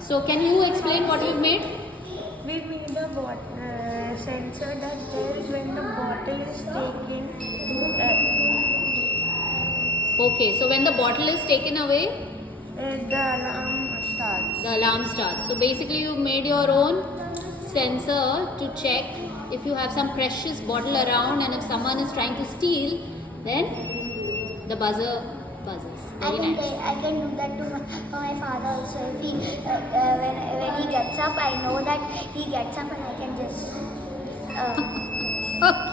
So can you explain what you've made? We made a sensor that tells when the bottle is taken. Okay, so when the bottle is taken away, The alarm starts. the alarm starts. So basically you made your own sensor to check if you have some precious bottle around, and if someone is trying to steal, then the buzzer buzzes. Very nice. I can do that to my father also. If he when he gets up, I know that he gets up and I can just. Okay.